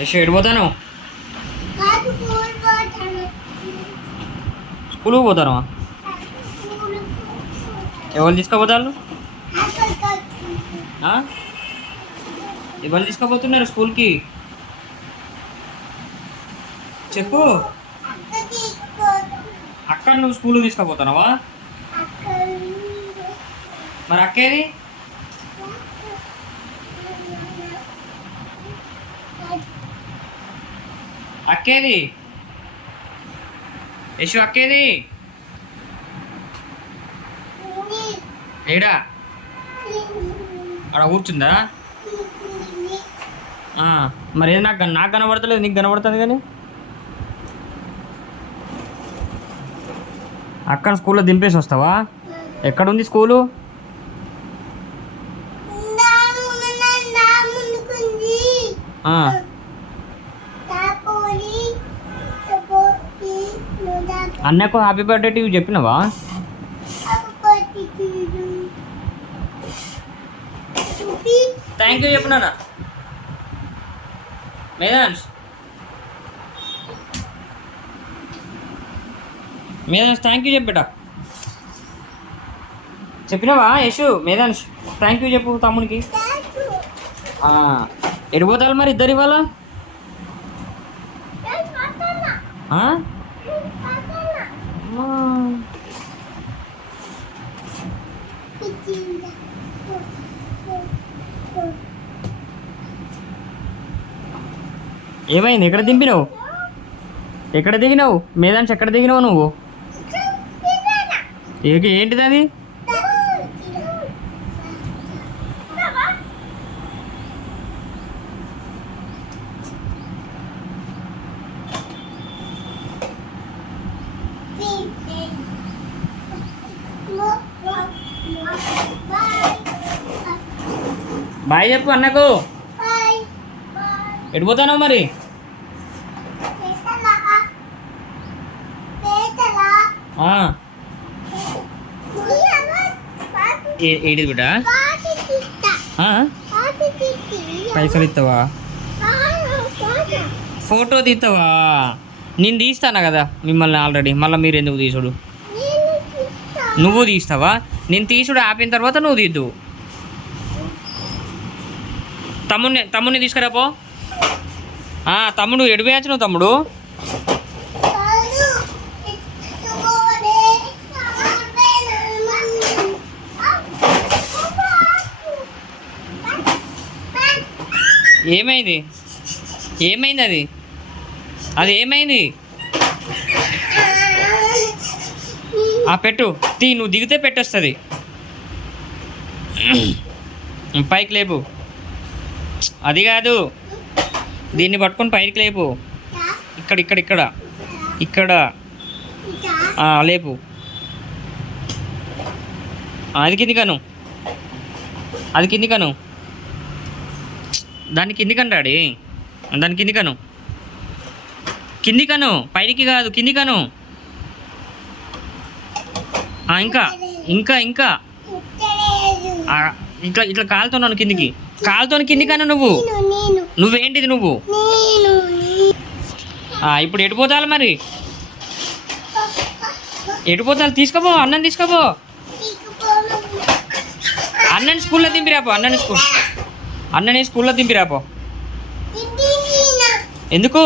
యశ్ ఎడిపోతాను స్కూల్కి పోతాను. ఎవరు తీసుకుపోతారు? ఎవరు తీసుకుపోతున్నారు స్కూల్కి చెప్పు. అక్కడ నువ్వు స్కూల్కి తీసుకుపోతున్నావా? మరి అక్కేది? అక్కేది యశు అక్కేది ఏడా? అక్కడ కూర్చుందా? మరి ఏది నాకు కనబడతలేదు, నీకు కనబడుతుంది కానీ. అక్కడ స్కూల్లో దింపేసి వస్తావా? ఎక్కడుంది స్కూలు? అన్నకు హ్యాపీ బర్త్డే టీవీ చెప్పినావా? థ్యాంక్ యూ చెప్పినా మేధాన్స్. థ్యాంక్ యూ చెప్పేట చెప్పినావా యశు? మేధాన్స్ థ్యాంక్ యూ చెప్పు తమ్మునికి. ఎడిపోతారు మరి ఇద్దరు ఇవాళ? ఏమైంది? ఎక్కడ దింపినావు? ఎక్కడ దిగినావు? మేధాన్స్ ఎక్కడ దిగినావు నువ్వు? ఏంటిది అది? బాయ్ చెప్పు అన్నకు. ఎడిపోతాను మరి? ఏది బిడ్డ? పైసలు ఇస్తావా? ఫోటో తీస్తావా? నేను తీస్తాను కదా మిమ్మల్ని ఆల్రెడీ, మళ్ళీ మీరు ఎందుకు తీసుడు? నువ్వు తీస్తావా? నేను తీసుడు ఆపిన తర్వాత నువ్వు తీద్దు. తమ్ముడిని తీసుకురాపో. తమ్ముడు ఎడిపోయాచ్చు నువ్వు తమ్ముడు? ఏమైంది? ఏమైంది అది? అది ఏమైంది? పెట్టు నువ్వు దిగితే పెట్టొస్తుంది. పైకి లేపు. అది కాదు, దీన్ని పట్టుకొని పైకి లేపు. ఇక్కడ ఇక్కడ ఇక్కడ ఇక్కడ లేపు. అది కింది కను, అది కింది కను, దాన్ని కింది కను డాడీ, దాని కింది కను, కింది కను, పైకి కాదు కింది కను. ఇంకా ఇంకా ఇంకా ఇట్లా ఇట్లా కాలుతున్నాను కిందికి, కాలుతో కింది కను. నువ్వేంటిది నువ్వు? ఇప్పుడు ఎడిపోతాను మరి? ఎడిపోతాను? తీసుకోపో, అన్నం తీసుకోపో. అన్నని స్కూల్లో దింపిరాపో. అన్నని స్కూల్లో దింపిరాపో. ఎందుకు?